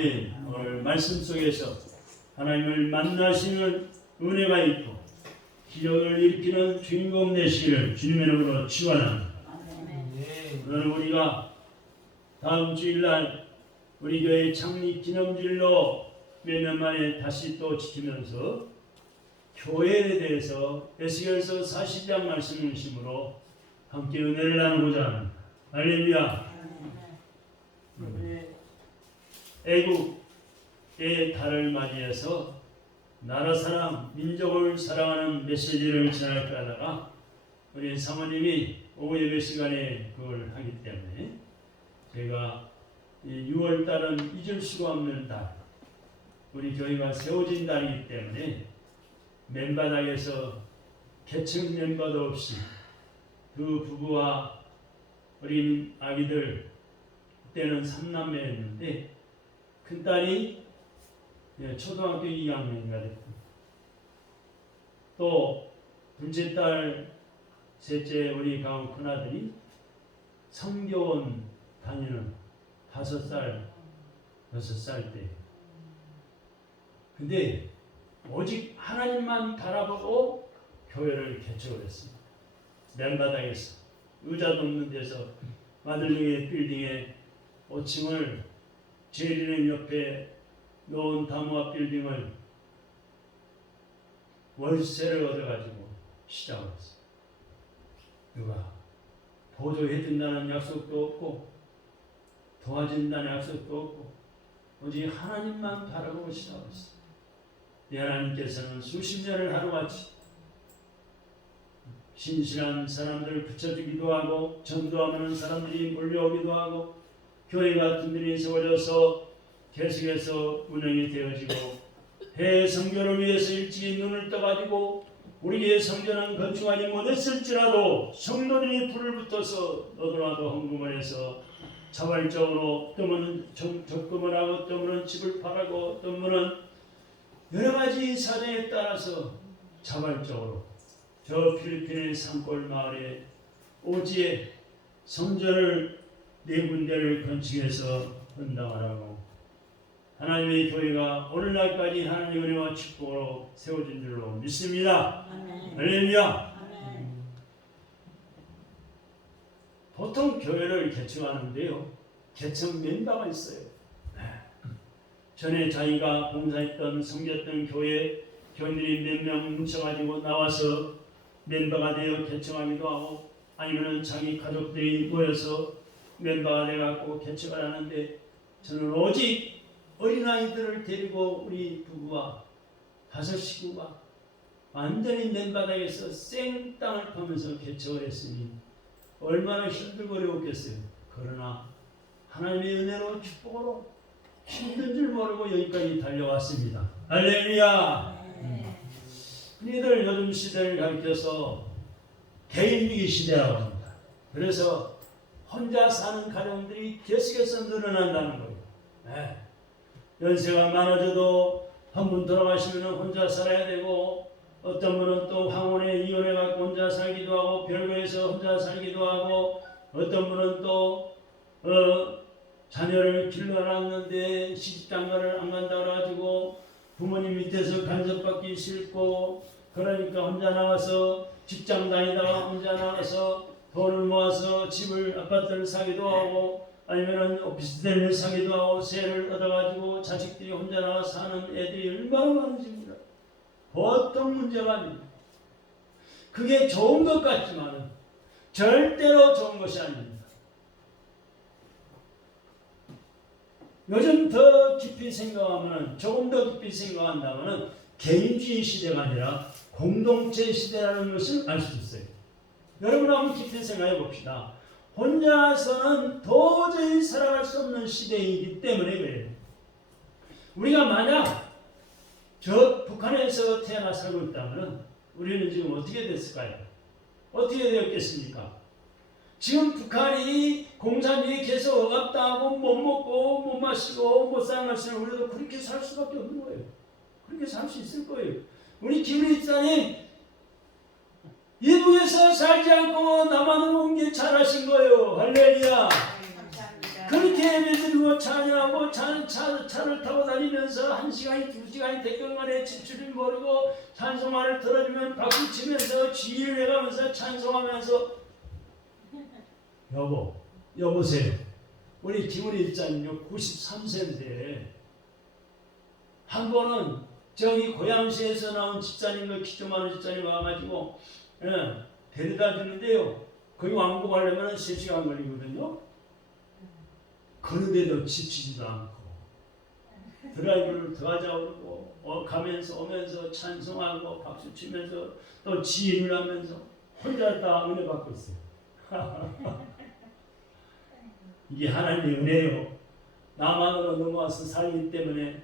아멘. 오늘 말씀 속에서 하나님을 만나시는 은혜가 있고 기적을 일으키는 주인공 되시기를 주님의 이름으로 축원합니다. 오늘 우리가 다음 주일날 우리 교회 창립 기념주일로 몇 년 만에 다시 또 지키면서 교회에 대해서 에스겔서 40장 말씀을 중심으로 함께 은혜를 나누고자 합니다. 할렐루야. 애국의 달을 맞이해서 나라 사랑, 민족을 사랑하는 메시지를 전할까 하다가 우리 사모님이 오후 예배 시간에 그걸 하기 때문에 제가 6월 달은 잊을 수가 없는 달, 우리 교회가 세워진 달이기 때문에 맨바닥에서 계층 멤버도 없이 그 부부와 어린 아기들, 그때는 3남매였는데 큰딸이 초등학교 2학년이가 됐고 또 둘째 딸, 셋째 우리 가운 큰아들이 성교원 다니는 5살, 6살 때. 근데 오직 하나님만 바라보고 교회를 개척을 했습니다. 맨바닥에서 의자도 없는 데서 마들링의 빌딩에 5층을 제리는 옆에 놓은 다모아 빌딩을 월세를 얻어가지고 시작을 했어요. 누가 보조해준다는 약속도 없고 도와준다는 약속도 없고 오직 하나님만 바라보고 시작을 했어요. 하나님께서는 수십 년을 하루같이 신실한 사람들을 붙여주기도 하고 전도하는 사람들이 몰려오기도 하고 교회 같은 일이 세워져서 계속해서 운영이 되어지고 해외 선교를 위해서 일찍이 눈을 떠가지고 우리 교회 성전은 건축하지 못했을지라도 성도들이 불을 붙어서 너도나도 헌금을 해서 자발적으로 어떤 분은 적금을 하고 어떤 분은 집을 팔고 어떤 분은 여러 가지 사정에 따라서 자발적으로 저 필리핀의 산골 마을에 오지에 성전을 4군데를 건축해서 헌당하라고 하나님의 교회가 오늘날까지 하나님의 은혜와 축복으로 세워진 줄로 믿습니다. 할렐루야. 보통 교회를 개척하는데요, 개척 멤버가 있어요. 전에 자기가 봉사했던 섬겼던 교회 교인들이 몇 명 뭉쳐가지고 나와서 멤버가 되어 개척하기도 하고 아니면 자기 가족들이 모여서 멤버가 돼갖고 개척을 하는데 저는 오직 어린아이들을 데리고 우리 부부와 5 식구가 완전히 맨바닥에서 생땅을 파면서 개척을 했으니 얼마나 힘들고 어려웠겠어요. 그러나 하나님의 은혜로 축복으로 힘든 줄 모르고 여기까지 달려왔습니다. 할렐루야. 우리들 요즘 시대를 가리켜서 개인주의 시대라고 합니다. 그래서 혼자 사는 가정들이 계속해서 늘어난다는 거예요. 네. 연세가 많아져도 한 분 돌아가시면 혼자 살아야 되고 어떤 분은 또 황혼에 이혼해갖고 혼자 살기도 하고 별거에서 혼자 살기도 하고 어떤 분은 또 자녀를 길러놨는데 시집장가를 안 간다 그래가지고 부모님 밑에서 간섭받기 싫고 그러니까 혼자 나가서 직장 다니다가 혼자 나가서 돈을 모아서 집을 아파트를 사기도 하고 아니면 오피스텔을 사기도 하고 세를 얻어가지고 자식들이 혼자 나가 사는 애들이 얼마나 많은지입니다. 보통 문제가 아닙니다. 그게 좋은 것 같지만 절대로 좋은 것이 아닙니다. 요즘 더 깊이 생각하면 조금 더 깊이 생각한다면 개인주의 시대가 아니라 공동체 시대라는 것을 알 수 있어요. 여러분 한번 깊이 생각해 봅시다. 혼자서는 도저히 살아갈 수 없는 시대이기 때문에 그래요. 우리가 만약 저 북한에서 태어나 살고 있다면 우리는 지금 어떻게 됐을까요? 어떻게 되었겠습니까? 지금 북한이 공산주의 계속 억압다 하고 못 먹고 못 마시고 못 사는 것을 우리도 그렇게 살 수밖에 없는 거예요. 그렇게 살 수 있을 거예요. 우리 김일사님 이북에서 살지 않고 남한으로 온 게 잘하신 거예요. 할렐루야. 그렇게 예배드리고 찬양하고 차를 타고 다니면서 1시간이 2시간이 됐건간에 지출을 모르고 찬송가를 들어주면 박수 치면서 주의를 해가면서 찬송하면서 여보세요. 우리 김우리 일자님요 93세인데 한 번은 저기 고양시에서 나온 집사님과 키 좀 많은 집사님 와가지고 데려다 주는데요. 거기 왕복하려면 3시간 걸리거든요. 그런데도 지치지도 않고 드라이브를 더 하자고 그러고 가면서 오면서 찬송하고 박수 치면서 또 지휘를 하면서 혼자 다 은혜 받고 있어요. 이게 하나님의 은혜요. 나만으로 넘어와서 살기 때문에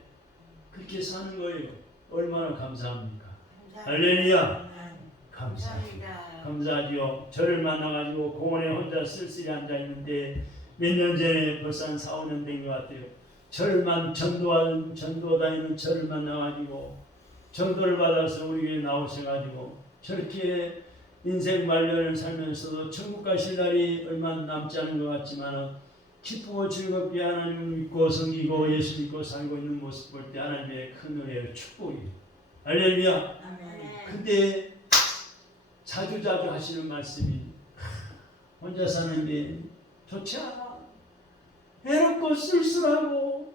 그렇게 사는 거예요. 얼마나 감사합니까? 할렐루야. 감사하지요. 저를 만나가지고 공원에 혼자 쓸쓸히 앉아있는데 몇 년 전에 벌써 한 4, 5년 된 것 같아요. 절만 전도 다니는 절을 만나가지고 전도를 받아서 우리 교회에 나오셔가지고 저렇게 인생 말년을 살면서도 천국 가실 날이 얼마 남지 않은 것 같지만 기쁘고 즐겁게 하나님을 믿고 섬기고 예수 믿고 살고 있는 모습 볼 때 하나님의 큰 은혜와 축복이에요. 할렐루야. 근데 자주 하시는 말씀이 혼자 사는 게 좋지 않아. 외롭고 쓸쓸하고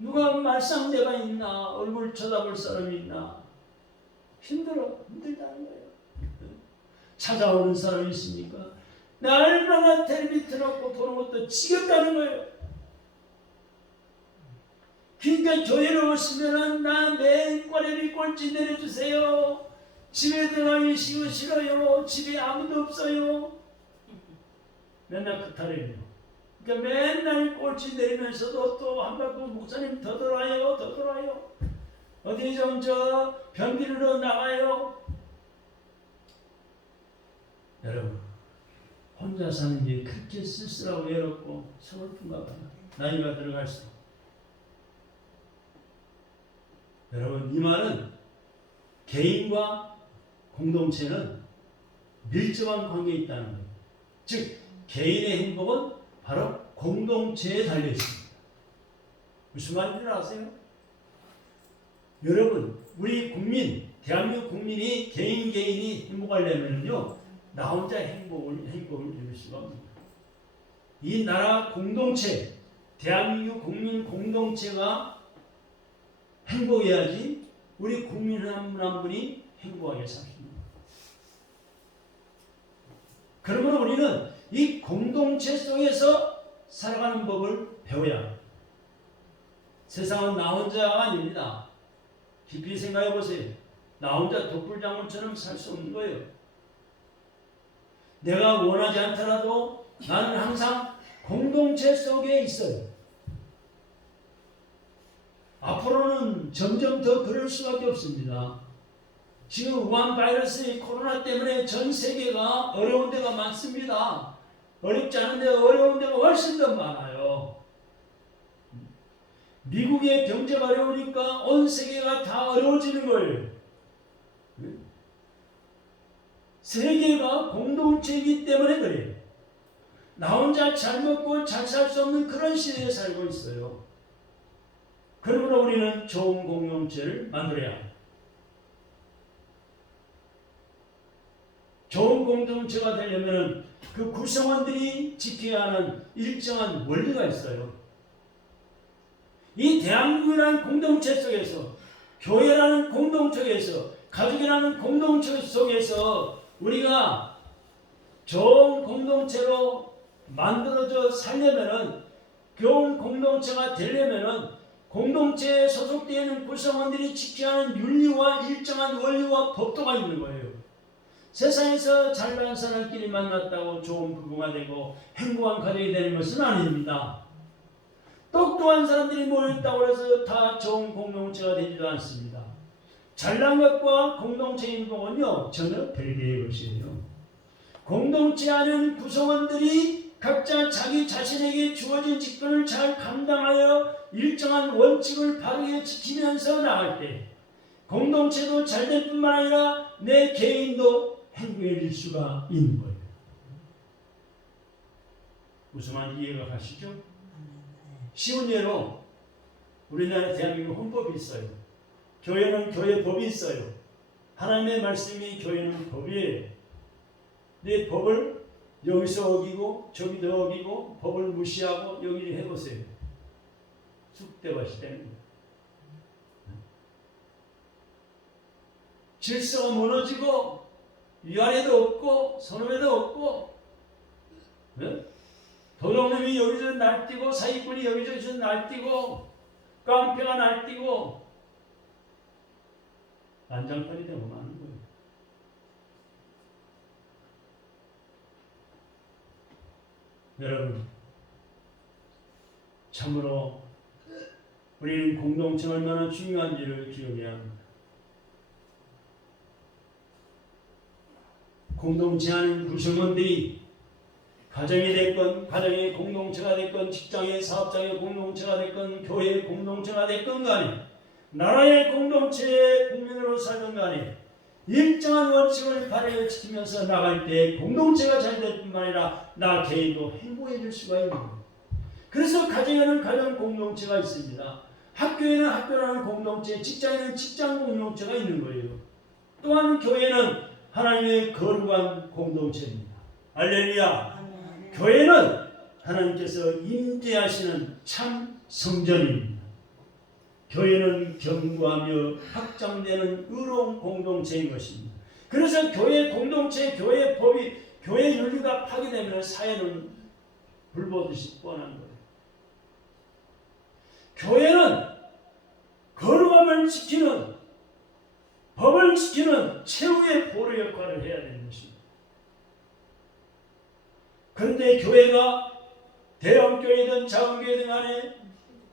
누가 말상대가 있나 얼굴 쳐다볼 사람이 있나 힘들다는 거예요. 찾아오는 사람이 있습니까? 나 얼마나 텔레비 틀어놓고 보는 것도 지겹다는 거예요. 그러니까 교회로 오시면은 나 매일 꽈레비 꼴찌 내려주세요. 집에 들어가기 싫어요. 집에 아무도 없어요. 맨날 그 탈이에요. 그러니까 맨날 꼴찌 내리면서도 또 한 바퀴 목사님 더 돌아요. 어디 좀 변비로 나가요. 여러분 혼자 사는 게 그렇게 쓸쓸하고 외롭고 서글픈가 봐요. 나이가 들어갈수록. 여러분 이 말은 개인과 공동체는 밀접한 관계에 있다는 거예요. 즉 개인의 행복은 바로 공동체에 달려 있습니다. 무슨 말인지 아세요? 여러분 우리 국민 대한민국 국민이 개인이 행복하려면요 나 혼자 행복을 이룰 수가 없습니다. 이 나라 공동체 대한민국 국민 공동체가 행복해야지 우리 국민 한 분 한 분이 행복하게 삽니다. 그러면 우리는 이 공동체 속에서 살아가는 법을 배워야 합니다. 세상은 나 혼자가 아닙니다. 깊이 생각해 보세요. 나 혼자 독불장군처럼 살 수 없는 거예요. 내가 원하지 않더라도 나는 항상 공동체 속에 있어요. 앞으로는 점점 더 그럴 수밖에 없습니다. 지금 우한 바이러스 코로나 때문에 전 세계가 어려운 데가 많습니다. 어렵지 않은데 어려운 데가 훨씬 더 많아요. 미국의 경제가 어려우니까 온 세계가 다 어려워지는 거예요. 세계가 공동체이기 때문에 그래요. 나 혼자 잘 먹고 잘 살 수 없는 그런 시대에 살고 있어요. 그러므로 우리는 좋은 공동체를 만들어야 합니다. 좋은 공동체가 되려면 그 구성원들이 지켜야 하는 일정한 원리가 있어요. 이 대한민국이라는 공동체 속에서, 교회라는 공동체에서, 가족이라는 공동체 속에서 우리가 좋은 공동체로 만들어져 살려면은, 좋은 공동체가 되려면은 공동체에 소속되어 있는 구성원들이 지켜야 하는 윤리와 일정한 원리와 법도가 있는 거예요. 세상에서 잘난 사람끼리 만났다고 좋은 부부가 되고 행복한 가족이 되는 것은 아닙니다. 똑똑한 사람들이 모였다고 해서 다 좋은 공동체가 되지도 않습니다. 잘난 것과 공동체의 행복은요 전혀 별개의 것이에요. 공동체 안에 구성원들이 각자 자기 자신에게 주어진 직분을 잘 감당하여 일정한 원칙을 바르게 지키면서 나갈 때 공동체도 잘 될 뿐만 아니라 내 개인도 행복해질 수가 있는 거예요. 무슨 말인지 이해가 가시죠? 쉬운 예로 우리나라 대한민국 헌법이 있어요. 교회는 교회 법이 있어요. 하나님의 말씀이 교회는 법이에요. 내 법을 여기서 어기고 저기도 어기고 법을 무시하고 여기 해보세요. 쑥대밭이 됩니다. 질서가 무너지고 위아래도 없고 선후배도 없고, 네? 도둑놈이 여기서 날뛰고 사기꾼이 여기저기서 날뛰고 깡패가 날뛰고 난장판이 되고 마는 거예요. 여러분, 참으로 우리는 공동체가 얼마나 중요한지를 기억해야 합니다. 공동체 안의 구성원들이 가정이 됐건, 가정의 공동체가 됐건, 직장의 사업장의 공동체가 됐건, 교회의 공동체가 됐건 간에, 나라의 공동체의 국민으로 살던 간에 일정한 원칙을 발휘해 지키면서 나갈 때 공동체가 잘 될 뿐만 아니라 나 개인도 행복해질 수가 있는 거예요. 그래서 가정에는 가정 공동체가 있습니다. 학교에는 학교라는 공동체, 직장에는 직장 공동체가 있는 거예요. 또한 교회는 하나님의 거룩한 공동체입니다. 할렐루야. 교회는 하나님께서 임재하시는 참 성전입니다. 교회는 견고하며 확장되는 의로운 공동체인 것입니다. 그래서 교회 공동체, 교회 법이, 교회 윤리가 파괴되면 사회는 불보듯이 뻔한 거예요. 교회는 거룩함을 지키는, 법을 지키는 최후의 보루 역할을 해야 되는 것입니다. 그런데 교회가 대형 교회든 작은 교회든 간에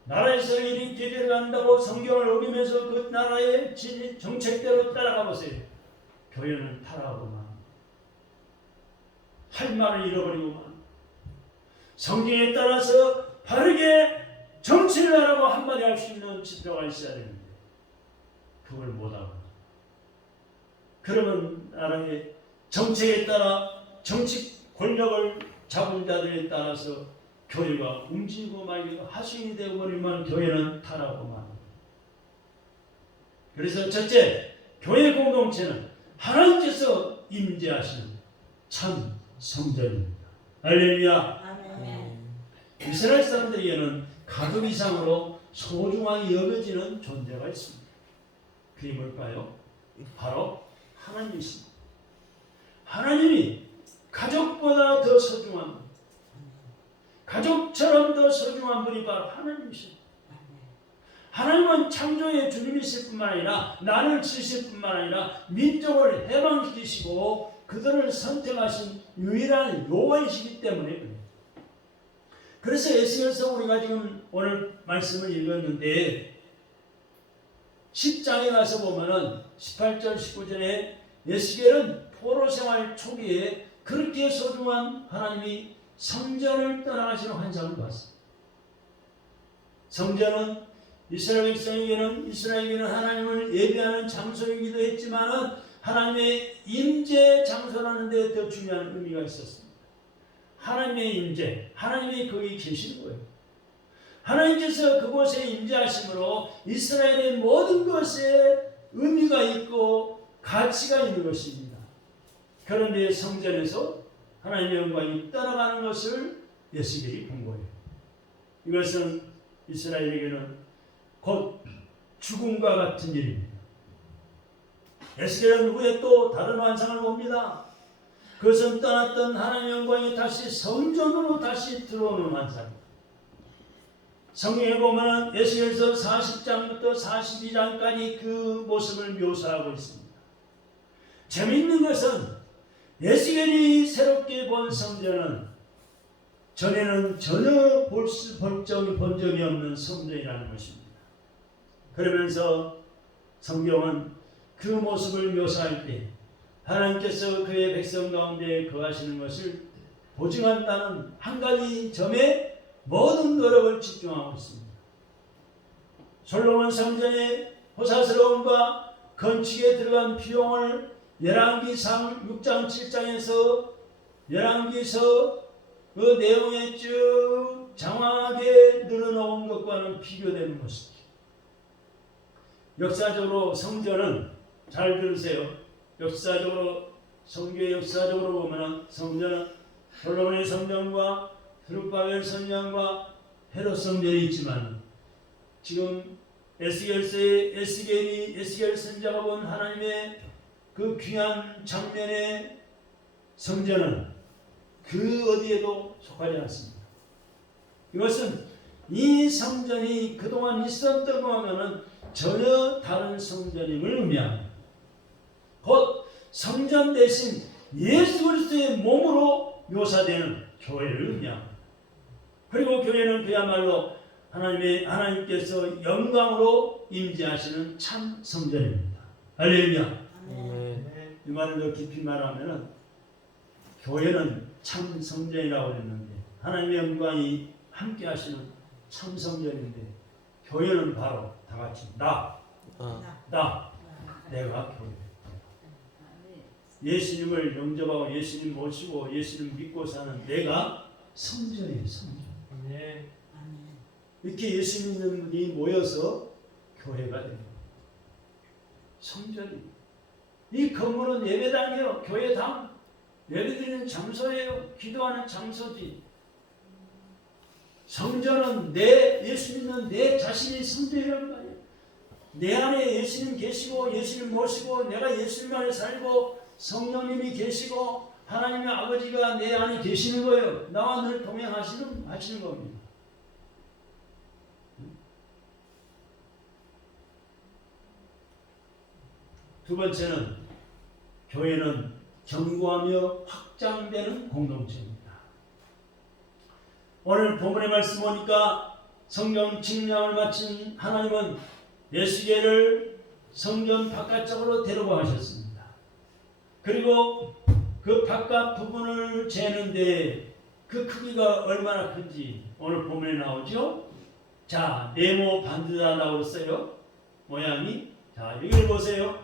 나라에서 이리 길을 간다고 성경을 어기면서 그 나라의 정책대로 따라가 보세요. 교회는 타락하고만, 할 말을 잃어버리고만, 성경에 따라서 바르게 정치를 하라고 한마디 할 수 있는 지표가 있어야 되는데 그걸 못하고, 그러면 나라의 정책에 따라 정치 권력을 잡은 자들에 따라서 교회가 움직이고 말고 하수인이 되어버리면 교회는 타락하고만. 그래서 첫째, 교회 공동체는 하나님께서 임재하시는 참 성전입니다. 할렐루야. 아멘. 이스라엘 사람들에게는 가족 이상으로 소중하게 여겨지는 존재가 있습니다. 그게 뭘까요? 바로 하나님이십니다. 하나님이 가족보다 더 소중한, 가족처럼 더 소중한 분이 바로 하나님이십니다. 하나님은 창조의 주님이실 뿐만 아니라 나를 지으실 뿐만 아니라 민족을 해방시키시고 그들을 선택하신 유일한 여호와이시기 때문에 그래요. 그래서 에스겔서 우리가 지금 오늘 말씀을 읽었는데 10장에 가서 보면은 18절 19절에 에스겔은 포로 생활 초기에 그렇게 소중한 하나님이 성전을 떠나가시는 환상을 봤습니다. 성전은 이스라엘 백성에게는 하나님을 예배하는 장소이기도 했지만은 하나님의 임재 장소라는 데 더 중요한 의미가 있었습니다. 하나님의 임재, 하나님이 거기 계시는 거예요. 하나님께서 그곳에 임재하심으로 이스라엘의 모든 것에 의미가 있고 가치가 있는 것입니다. 그런데 성전에서 하나님의 영광이 떠나가는 것을 에스겔이 본 거예요. 이것은 이스라엘에게는 곧 죽음과 같은 일입니다. 에스겔은 후에 또 다른 환상을 봅니다. 그것은 떠났던 하나님의 영광이 다시 성전으로 다시 들어오는 환상입니다. 성경에 보면 에스겔서 40장부터 42장까지 그 모습을 묘사하고 있습니다. 재미있는 것은 에스겔이 새롭게 본 성전은 전에는 전혀 본 적이 없는 성전이라는 것입니다. 그러면서 성경은 그 모습을 묘사할 때 하나님께서 그의 백성 가운데 거하시는 것을 보증한다는 한 가지 점에 모든 노력을 집중하고 있습니다. 솔로몬 성전의 호사스러움과 건축에 들어간 비용을 열왕기상 6장 7장에서 열왕기서 그 내용에 쭉 장황하게 늘어놓은 것과는 비교되는 것이죠. 역사적으로 성전은 잘 들으세요. 성경의 역사적으로 보면 성전은 솔로몬의 성전과 스룹바벨 성전과 헤롯 성전이 있지만 지금 에스겔 선자가 본 하나님의 그 귀한 장면의 성전은 그 어디에도 속하지 않습니다. 이것은 이 성전이 그동안 있었던 것과는 전혀 다른 성전임을 의미합니다. 곧 성전 대신 예수 그리스도의 몸으로 묘사되는 교회를 의미합니다. 그리고 교회는 그야말로 하나님께서 영광으로 임재하시는 참 성전입니다. 할렐루야. 이 말을 더 깊이 말하면은 교회는 참 성전이라고 했는데 하나님의 영광이 함께 하시는 참 성전인데 교회는 바로 다 같이 내가 교회. 예수님을 영접하고 예수님 모시고 예수님 믿고 사는 내가 성전이에요. 성전. 이렇게 예수 믿는 분이 모여서 교회가 됩니다. 성전이. 이 건물은 예배당이에요. 교회당. 예배드리는 장소예요. 기도하는 장소지. 성전은 예수 믿는 내 자신이 성전이란 말이에요. 내 안에 예수님 계시고 예수님 모시고 내가 예수님 안에 살고 성령님이 계시고 하나님의 아버지가 내 안에 계시는 거예요. 나와 늘 동행하시는 겁니다. 두 번째는 교회는 견고하며 확장되는 공동체입니다. 오늘 본문의 말씀 보니까 성경 측량을 마친 하나님은 예수계를 성전 바깥쪽으로 데려가셨습니다. 그리고 그 바깥 부분을 재는데 그 크기가 얼마나 큰지 오늘 본문에 나오죠. 자, 네모 반듯하다고 했어요. 모양이. 자, 여기를 보세요.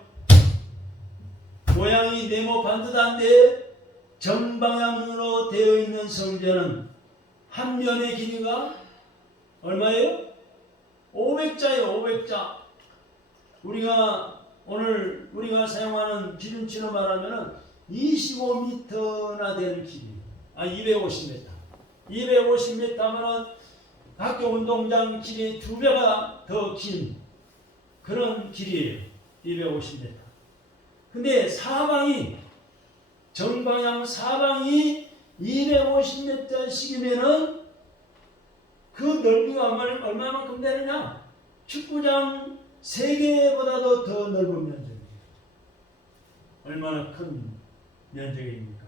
모양이 네모 반듯한데 정방향으로 되어 있는 성전은 한 면의 길이가 얼마예요? 500자예요. 500자. 우리가 사용하는 기준치로 말하면 25m나 되는 길이. 250m. 250m면 학교 운동장 길이 2배가 더 긴 그런 길이에요. 250m. 근데 정방향 사방이 250m씩이면은 그 넓이가 얼마만큼 되느냐? 축구장 3개보다도 더 넓은 면적이에요. 얼마나 큰 면적입니까?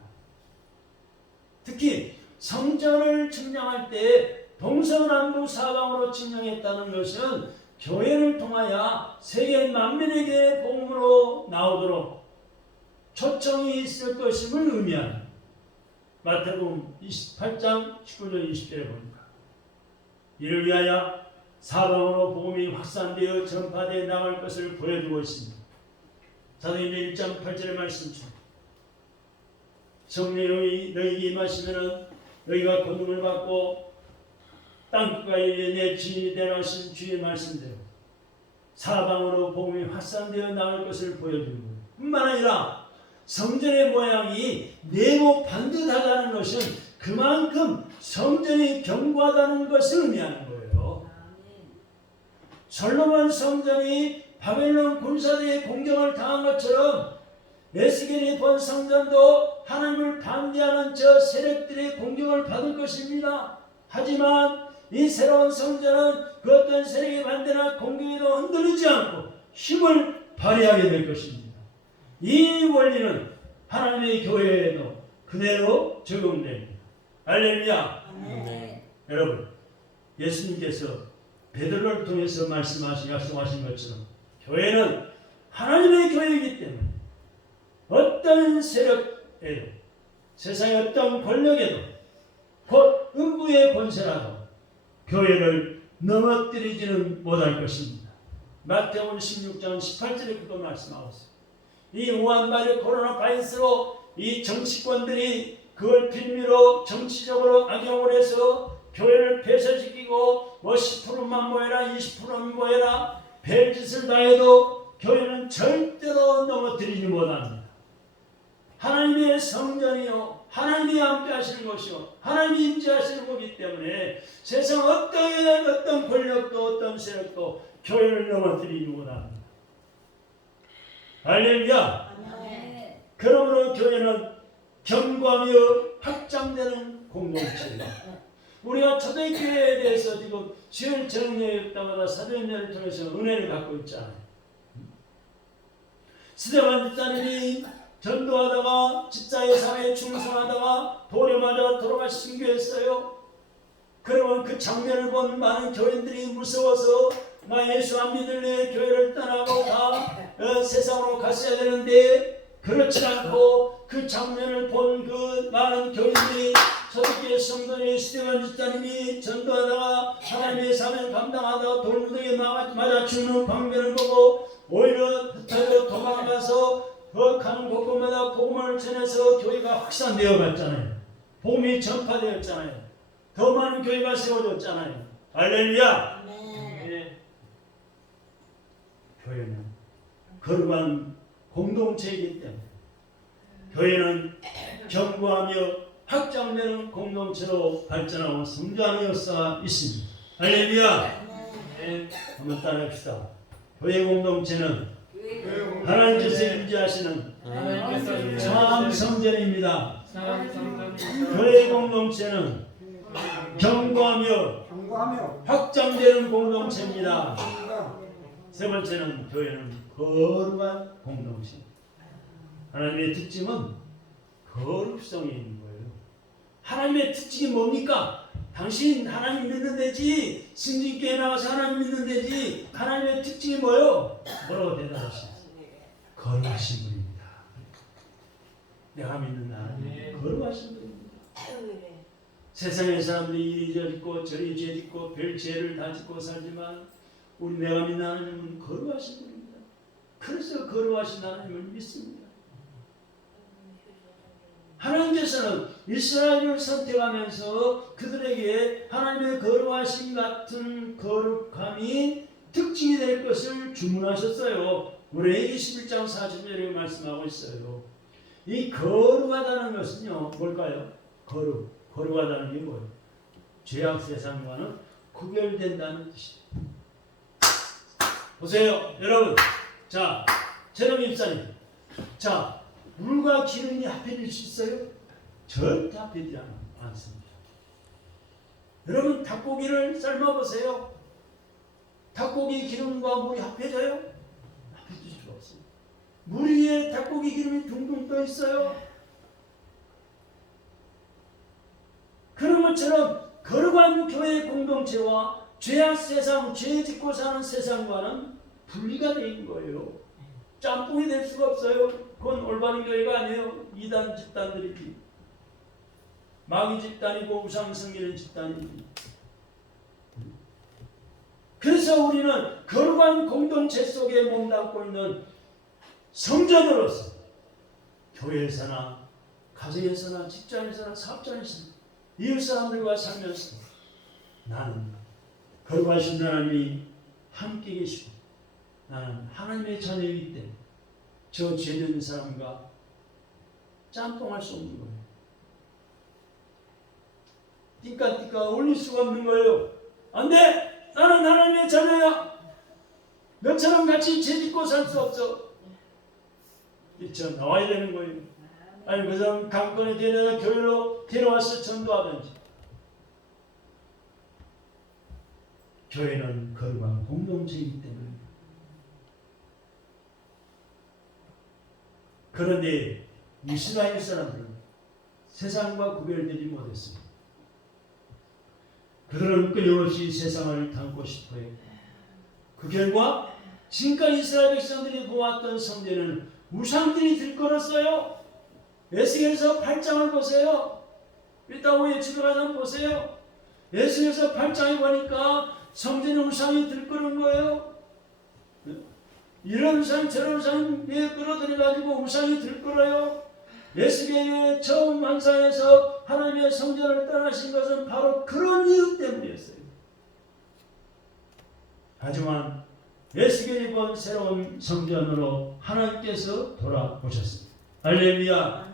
특히 성전을 측량할 때 동서남북 사방으로 측량했다는 것은 교회를 통하여 세계 만민에게 복음으로 나오도록 초청이 있을 것임을 의미합니다. 마태복음 28장 19절 20절에 보니까 이를 위하여 사방으로 복음이 확산되어 전파되어 나갈 것을 보여주고 있습니다. 사도행전 1장 8절의 말씀처럼 성령이 너희에게 임하시면 너희가 권능을 받고 땅끝까지 내 주인이 되라 하신 주의 말씀대로 사방으로 복음이 확산되어 나갈 것을 보여주는 것 뿐만 아니라 성전의 모양이 네모 반듯하다는 것은 그만큼 성전이 견고하다는 것을 의미하는 거예요. 솔로몬 성전이 바벨론 군사대의 공격을 당한 것처럼 에스겔이 본 성전도 하나님을 반대하는 저 세력들의 공격을 받을 것입니다. 하지만 이 새로운 성전은 그 어떤 세력의 반대나 공격에도 흔들리지 않고 힘을 발휘하게 될 것입니다. 이 원리는 하나님의 교회에도 그대로 적용됩니다. 할렐루야. 여러분, 예수님께서 베드로를 통해서 약속하신 것처럼 교회는 하나님의 교회이기 때문에 어떤 세력에도 세상의 어떤 권력에도 곧 음부의 권세라도 교회를 넘어뜨리지는 못할 것입니다. 마태복음 16장 18절에 그거 말씀하고 있습니다. 이 우한말의 코로나 바이러스로 이 정치권들이 그걸 빌미로 정치적으로 악용을 해서 교회를 폐쇄시키고 뭐 10%만 모여라 20%만 모여라 별짓을 다 해도 교회는 절대로 넘어뜨리지 못합니다. 하나님의 성전이요 하나님이 함께 하시는 것이요 하나님이 임재하시는 거기 때문에 세상 어떤 권력도 어떤 세력도 교회를 넘어뜨리지 못합니다. 할렐루야. 그러므로 교회는 견고하며 확장되는 공동체입니다. 우리가 초대교회에 대해서 지금 수요일 정례일 때마다 사도행전을 통해서 은혜를 갖고 있잖아요. 스데반 집사님이 전도하다가 집사의 삶에 충성하다가 돌에 맞아 돌아가시 순교했어요. 그러면 그 장면을 본 많은 교인들이 무서워서 나 예수 안 믿을래 교회를 떠나고 다 세상으로 갔어야 되는데 그렇지 않고 그 장면을 본 그 많은 교인들이 초대교회 성도의 스데반 집사님이 전도하다가 하나님의 사명을 감당하다가 돌무더기에 맞아 죽는 방면을 보고 오히려 흩어져 도망가서 가는 곳곳마다 복음을 전해서 교회가 확산되어 갔잖아요. 복음이 전파되었잖아요. 더 많은 교회가 세워졌잖아요. 할렐루야. 네. 교회는 거룩한 공동체이기 때문에 교회는 견고하며 확장되는 공동체로 발전하고 성장하는 역사가 있습니다. 할렐루야. 네. 한번 따라합시다. 교회 공동체는 하나님께서 임재하시는 참 성전입니다. 교회 공동체는 견고하며 확장되는 공동체입니다. 세 번째는 교회는 거룩한 공동체. 하나님의 특징은 거룩성이 있는 거예요. 하나님의 특징이 뭡니까? 당신 하나님 믿는 데지, 승진교회 나가서 하나님 믿는 데지. 하나님의 특징이 뭐예요? 뭐라고 대답하시죠? 거룩하신 분입니다. 내가 믿는 하나님 거룩하신 분입니다. 세상의 사람들이 이리 짓고 저리 죄 짓고 별 죄를 다 짓고 살지만 우리 내가 믿는 하나님은 거룩하신 분입니다. 그래서 거룩하신 하나님을 믿습니다. 하나님께서는 이스라엘을 선택하면서 그들에게 하나님의 거룩하심 같은 거룩함이 특징이 될 것을 주문하셨어요. 우리 21장 40절에 말씀하고 있어요. 이 거룩하다는 것은요, 뭘까요? 거룩하다는 게 뭐예요? 죄악 세상과는 구별된다는 뜻이에요. 보세요, 여러분. 자, 최동 입사님. 자, 물과 기름이 합해질 수 있어요? 절대 합해지지 않습니다. 여러분, 닭고기를 삶아보세요. 닭고기 기름과 물이 합해져요? 합해질 수가 없습니다. 물 위에 닭고기 기름이 둥둥 떠 있어요. 그런 것처럼 거룩한 교회 공동체와 죄악 세상, 죄 짓고 사는 세상과는 분리가 되어 있는 거예요. 짬뽕이 될 수가 없어요. 그건 올바른 교회가 아니에요. 이단 집단들이지. 마귀 집단이고 우상 섬기는 집단이지. 그래서 우리는 거룩한 공동체 속에 몸담고 있는 성전으로서 교회에서나 가정에서나 직장에서나 사업장에서나 이웃 사람들과 살면서 나는 거룩하신 하나님이 함께 계시고 나는 하나님의 자녀이기 때문에 저 죄된 사람과 짬뽕할 수 없는 거예요. 띠까띠까 올릴 수가 없는 거예요. 안 돼! 나는 하나님의 자녀야. 너처럼 같이 죄짓고 살 수 없어. 저 나와야 되는 거예요. 아니 그 사람 강권에 데려다 교회로 데려와서 전도하든지. 교회는 거룩한 공동체이기 때문에. 그런데 이스라엘 사람들은 세상과 구별되지 못했습니다. 그들은 끊임없이 세상을 담고 싶어요. 그 결과 지금까지 이스라엘 백성들이 보았던 성전은 우상들이 들끓었어요. 에스겔서 8장을 보세요. 이따 오후에 집에 가서 보세요. 에스겔서 8장에 보니까 성전에 우상이 들끓은 거예요. 이런 우상 저런 우상 위에 끌어들여가지고 우상이 들끓어요. 에스겔의 처음 환상에서 하나님의 성전을 떠나신 것은 바로 그런 이유 때문이었어요. 하지만 에스겔이 본 새로운 성전으로 하나님께서 돌아오셨습니다. 할렐루야.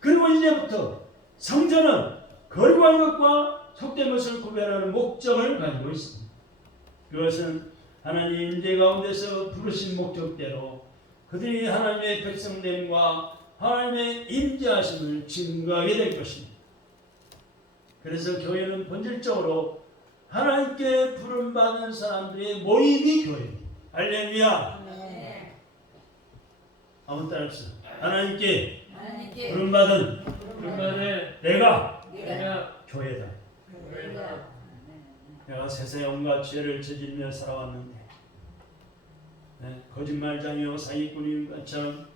그리고 이제부터 성전은 거룩한 것과 속된 것을 구별하는 목적을 가지고 있습니다. 그것은 하나님 임재 가운데서 부르신 목적대로 그들이 하나님의 백성됨과 하나님의 임재하심을 증거하게 될 것입니다. 그래서 교회는 본질적으로 하나님께 부름받은 사람들의 모임이 교회입니다. 할렐루야. 한번 따라합시다. 하나님께 부름받은 내가 교회다. 내가 세상에 온갖 죄를 저지르며 살아왔는데 거짓말장이요 사기꾼인 것처럼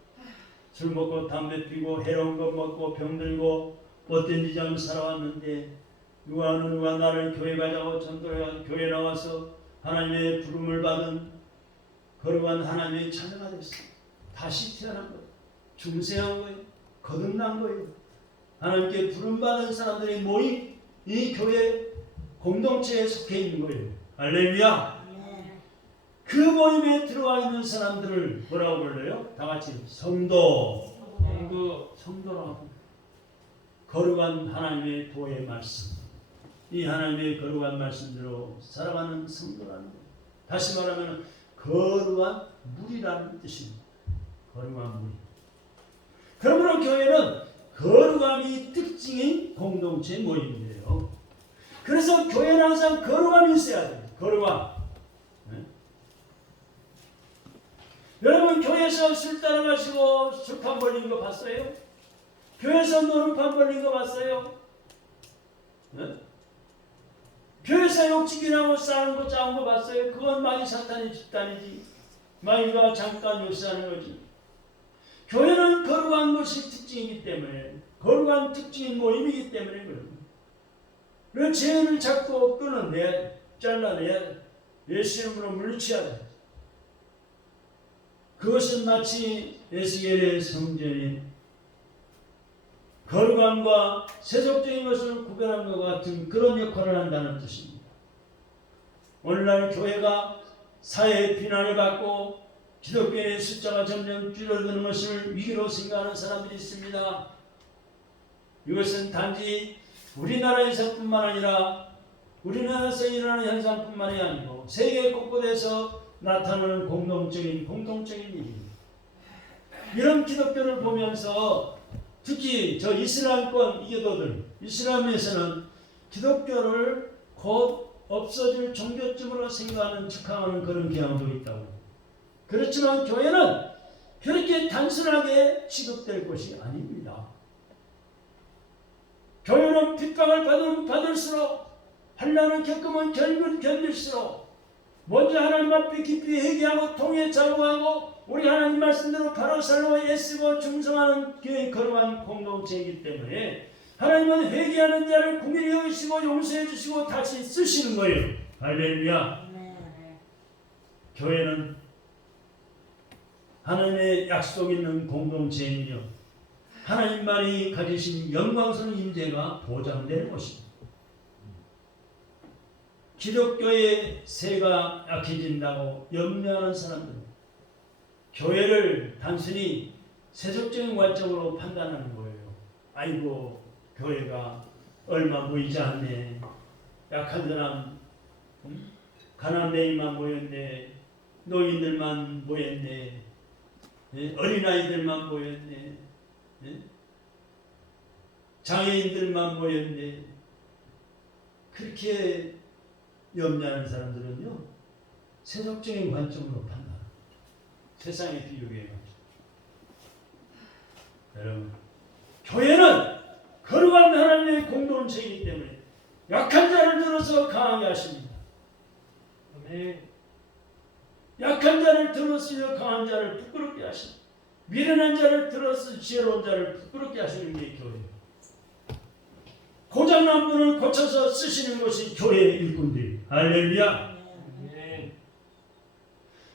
술 먹고 담배 피고 해로운 것 먹고 병들고 못된 지장 살아왔는데 누가 나를 교회 가자고 전도해 교회 나와서 하나님의 부름을 받은 거룩한 하나님의 자녀가 됐습니다. 다시 태어난 거예요. 중생한 거예요. 거듭난 거예요. 하나님께 부름받은 사람들의 모임, 이 교회 공동체에 속해 있는 거예요. 할렐루야. 그 모임에 들어와 있는 사람들을 뭐라고 불러요? 다 같이 성도라고 합니다. 거룩한 하나님의 도의 말씀, 이 하나님의 거룩한 말씀대로 살아가는 성도라는 거예요. 다시 말하면 거룩한 무리라는 뜻입니다. 거룩한 무리. 그러므로 교회는 거룩함이 특징인 공동체 모임이에요. 그래서 교회는 항상 거룩함이 있어야 돼요. 거룩함. 여러분 교회에서 술 따라 마시고 술판 벌리는 거 봤어요? 교회에서 노름판 벌리는 거 봤어요? 교회에서 욕지기나고 싸우는 거 짜온 거 봤어요? 그건 마귀 사탄의 집단이지. 마귀가 잠깐 요새하는 거지. 교회는 거룩한 것이 특징이기 때문에, 거룩한 특징인 모임이기 때문에 그럽니다. 그 죄를 잡고 끊어내야, 잘라내야, 예수 이름으로 물리쳐야 돼. 그것은 마치 에스겔의 성전인 거룩함과 세속적인 것을 구별하는 것 같은 그런 역할을 한다는 뜻입니다. 오늘날 교회가 사회의 비난을 받고 기독교의 숫자가 점점 줄어드는 것을 위기로 생각하는 사람들이 있습니다. 이것은 단지 우리나라에서뿐만 아니라 우리나라에서 일어나는 현상뿐만이 아니고 세계 곳곳에서 나타나는 공동적인 일입니다. 이런 기독교를 보면서 특히 저 이슬람권 이교도들, 이슬람에서는 기독교를 곧 없어질 종교쯤으로 생각하는 척하는 그런 경향도 있다고. 그렇지만 교회는 그렇게 단순하게 취급될 것이 아닙니다. 교회는 핍박을 받으면 받을수록, 환난을 겪으면 견딜수록 먼저 하나님 앞에 깊이 회개하고 통해 자부하고 우리 하나님 말씀대로 바로 살고 애쓰고 충성하는 교회의 거룩한 공동체이기 때문에 하나님은 회개하는 자를 긍휼히 여기시고 용서해 주시고 다시 쓰시는 거예요. 할렐루야. 교회는 하나님의 약속 있는 공동체이며 하나님만이 가지신 영광스러운 임재가 보장되는 것입니다. 기독교의 세가 약해진다고 염려하는 사람들은 교회를 단순히 세속적인 관점으로 판단하는 거예요. 아이고 교회가 얼마 모이지 않네. 약한 사람, 가난뱅이만 모였네. 노인들만 모였네. 어린아이들만 모였네. 장애인들만 모였네. 그렇게 염려하는 사람들은요, 세속적인 관점으로 판단합니다. 세상에 비유해가지고. 여러분, 교회는 거룩한 하나님의 공동체이기 때문에 약한 자를 들어서 강하게 하십니다. 아멘. 약한 자를 들어서 강한 자를 부끄럽게 하십니다. 미련한 자를 들어서 지혜로운 자를 부끄럽게 하시는 게 교회예요. 고장난 분을 고쳐서 쓰시는 것이 교회의 일꾼들이에요. 할렐루야.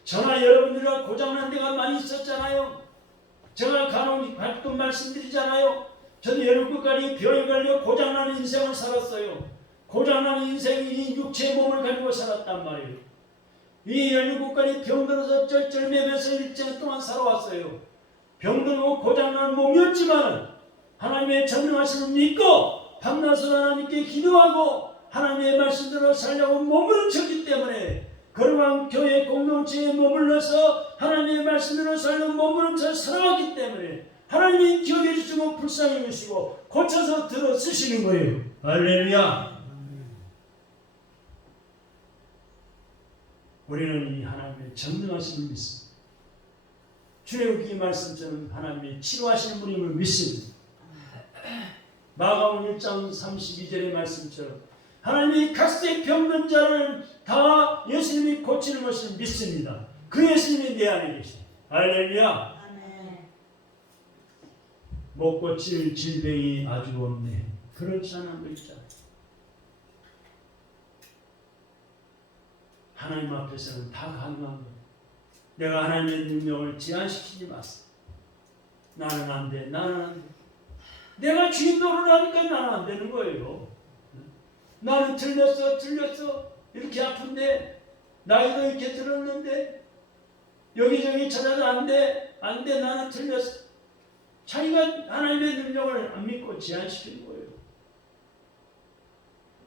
저나 여러분들과 고장난 데가 많이 있었잖아요. 제가 가끔 말씀드리잖아요. 저는 열흘 끝까지 병에 걸려 고장나는 인생을 살았어요. 고장나는 인생이 이 육체의 몸을 가지고 살았단 말이에요. 이 열흘 끝까지 병들어서 쩔쩔매면서 일정 동안 살아왔어요. 병들고 고장난 몸이었지만 하나님의 전능하심을 믿고 밤낮으로 하나님께 기도하고 하나님의 말씀대로 살려고 몸부림쳤기 때문에 거룩한 교회 공동체에 머물러서 하나님의 말씀대로 살려고 몸부림쳐 살아왔기 때문에 하나님이 기억해 주시고 불쌍히 여기시고 고쳐서 들어 쓰시는 거예요. 할렐루야. 우리는 이 하나님의 전능하심을 믿습니다. 출애굽기 말씀처럼 하나님의 치료하시는 분임을 믿습니다. 마가복음 1장 32절의 말씀처럼 하나님이 각색 병든 자를 다 예수님이 고치는 것을 믿습니다. 그 예수님이 내 안에 계십니다. 할렐루야. 못 고칠 질병이 아주 없네. 그렇지 않은 거 있잖아요. 하나님 앞에서는 다 가능한 거예요. 내가 하나님의 능력을 제한시키지 마세요. 나는 안 돼. 나는 안 돼. 내가 주인 노릇하니까 나는 안 되는 거예요. 나는 틀렸어. 이렇게 아픈데 나이도 이렇게 들었는데 여기저기 찾아도 안 돼. 나는 틀렸어. 자기가 하나님의 능력을 안 믿고 제한시키는 거예요.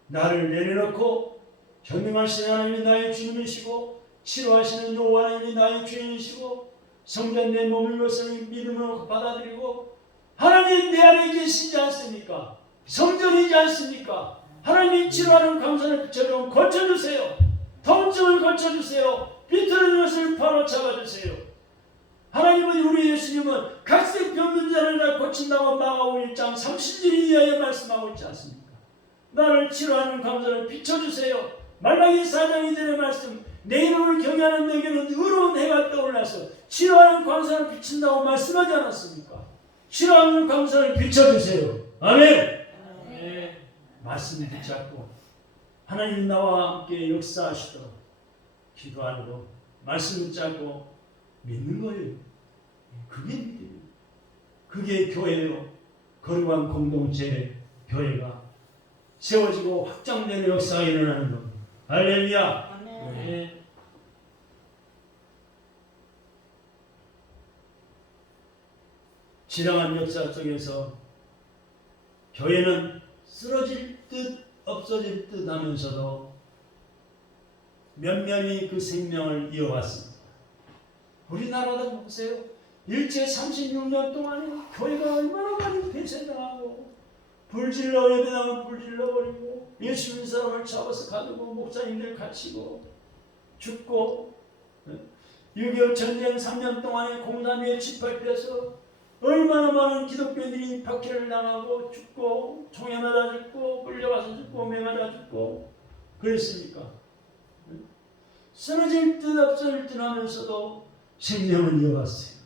나를 내려놓고 전능하신 하나님이 나의 주님이시고 치료하시는 여호와 하나님이 나의 주인이시고 성전 내 몸을 것을 믿음으로 받아들이고 하나님 내 안에 계시지 않습니까? 성전이지 않습니까? 하나님이 치료하는 감사를 붙여주면 고쳐주세요. 통증을 고쳐주세요. 비틀어진 것을 바로 잡아주세요. 하나님은 우리 예수님은 각색 병든 자를 다 고친다고 마가복음 1장 30절 이하에 말씀하고 있지 않습니까? 나를 치료하는 감사를 비춰주세요. 말라기 4장 2절의 말씀, 내 이름을 경외하는 너에게는 의로운 해가 떠올라서 치료하는 감사를 비친다고 말씀하지 않았습니까? 치료하는 감사를 비춰주세요. 아멘. 말씀을 붙잡고 하나님 나와 함께 역사하시도록 기도하고 말씀을 붙잡고 믿는 거예요. 그게 믿음이에요. 그게 교회요. 거룩한 공동체 교회가 세워지고 확장되는 역사가 일어나는 겁니다. 할렐루야. 네. 지나간 역사 속에서 교회는 쓰러질 듯 없어질 듯 하면서도 면면히 그 생명을 이어왔습니다. 우리나라도 보세요. 일제 36년 동안에 교회가 얼마나 많이 폐쇄당하고 불질러 예배당은 불질러버리고 예수 믿는 사람을 잡아서 가두고 목사님들 갇히고 죽고 6.25 전쟁 3년 동안에 공산주의 짓밟혀서 얼마나 많은 기독교인들이 박해를 당하고 죽고 총에 맞아 죽고 끌려가서 죽고 매 맞아 죽고 그랬습니까? 쓰러질 듯 없어질 듯 하면서도 생명을 이어갔어요.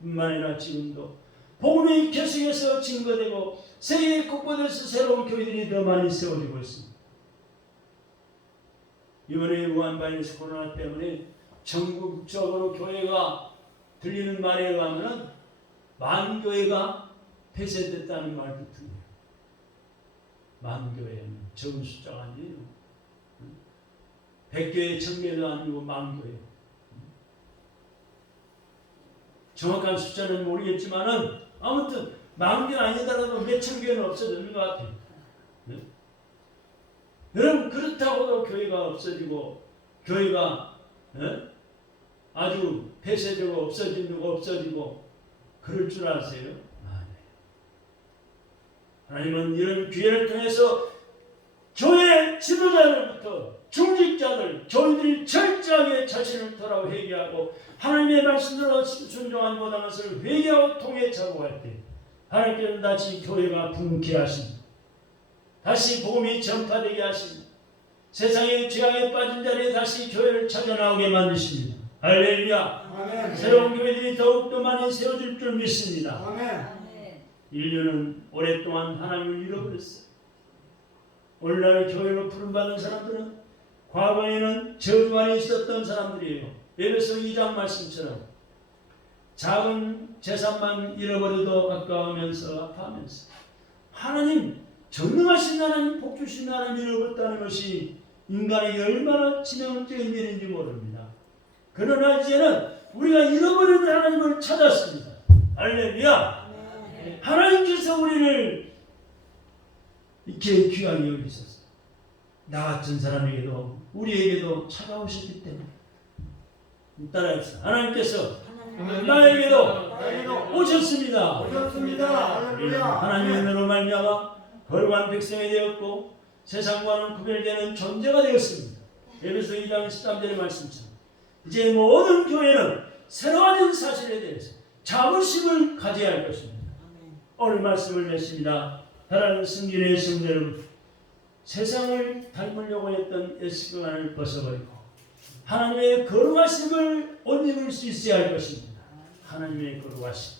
뿐만 아니라 지금도 복음이 계속해서 증거되고 세계 곳곳에서 새로운 교회들이 더 많이 세워지고 있습니다. 이번에 우한 바이러스 코로나 때문에 전국적으로 교회가 들리는 말에 의하면 만 교회가 폐쇄됐다는 말도 들려요. 만 교회는 적은 숫자가 아니에요. 100교회, 1000교회도 아니고 만 교회. 정확한 숫자는 모르겠지만은 아무튼 만 교회 아니더라도 몇천 교회는 없어지는 것 같아요. 네? 여러분 그렇다고도 교회가 없어지고 교회가 아주 폐쇄되고 없어지고 그럴 줄 아세요? 하나님은 이런 기회를 통해서 교회 지도자들부터 중직자들, 교인들이 철저하게 자신을 돌아오 회개하고 하나님의 말씀대로 순종하지 못한 것을 회개하고 통해 자복할 때 하나님께서는 다시 교회가 분케 하십니다. 다시 복음이 전파되게 하십니다. 세상의 죄악에 빠진 자리에 다시 교회를 찾아 나오게 만드십니다. 할렐루야. 아멘. 새로운 교회들이 더욱더 많이 세워질 줄 믿습니다. 아멘. 인류는 오랫동안 하나님을 잃어버렸어요. 오늘날 교회로 부름받은 사람들은 과거에는 저주 안에 있었던 사람들이에요. 에베소 2장 말씀처럼 작은 재산만 잃어버려도 아까우면서 아파하면서 하나님, 전능하신 하나님, 복주신 하나님을 잃어버렸다는 것이 인간이 얼마나 치명적인 일인지 모릅니다. 그러나 이제는 우리가 잃어버린 하나님을 찾았습니다. 할렐루야! 하나님께서 우리를 이렇게 귀하게 여기셨어요. 나 같은 사람에게도 우리에게도 찾아오셨기 때문에 따라합시다. 하나님께서 나에게도 오셨습니다. 하나님의 은혜로 말미암아 거룩한 백성이 되었고 세상과는 구별되는 존재가 되었습니다. 에베소 2장 13절의 말씀처럼 이제 모든 교회는 새로워진 사실에 대해서 자부심을 가져야 할 것입니다. 오늘 말씀을 맺습니다. 사랑하는 성전의 성도 여러분, 세상을 닮으려고 했던 애습관을 벗어버리고 하나님의 거룩하심을 옷 입을 수 있어야 할 것입니다. 하나님의 거룩하심,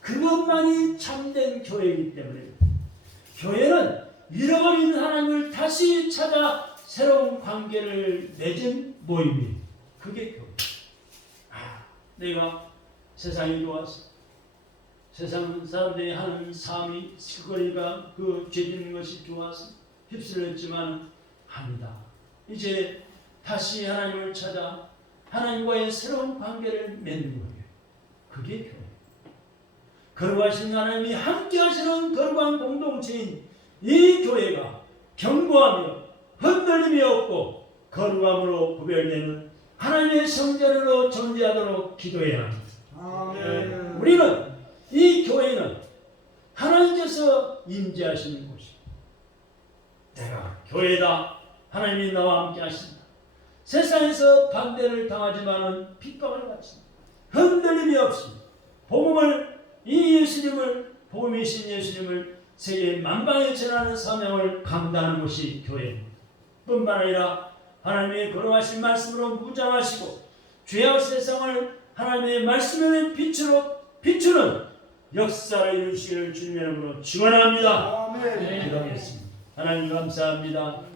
그것만이 참된 교회이기 때문에 교회는 잃어버린 하나님을 다시 찾아 새로운 관계를 맺은 모임이에요. 그게 교회. 내가 세상이 좋아서 세상 사람들이 하는 삶이 실거리가 그 죄짓는 것이 좋아서 휩쓸렸지만 합니다. 이제 다시 하나님을 찾아 하나님과의 새로운 관계를 맺는 거예요. 그게 교회. 거룩하신 하나님이 함께 하시는 거룩한 공동체인 이 교회가 견고하며 흔들림이 없고 거룩함으로 구별되는 하나님의 성전으로 존재하도록 기도해야 합니다. 아멘. 우리는 이 교회는 하나님께서 임재하시는 곳이에요. 내가 교회다. 하나님이 나와 함께 하신다. 세상에서 반대를 당하지만은 핍박을 받습니다. 흔들림이 없이 복음을, 이 예수님을, 복음이신 예수님을 세계 만방에 전하는 사명을 감당하는 것이 교회입니다. 뿐만 아니라 하나님의 거룩하신 말씀으로 무장하시고 죄악 세상을 하나님의 말씀의 빛으로 비추는 역사를 이루시기를 주님의 이름으로 축원합니다. 기도하겠습니다. 하나님 감사합니다.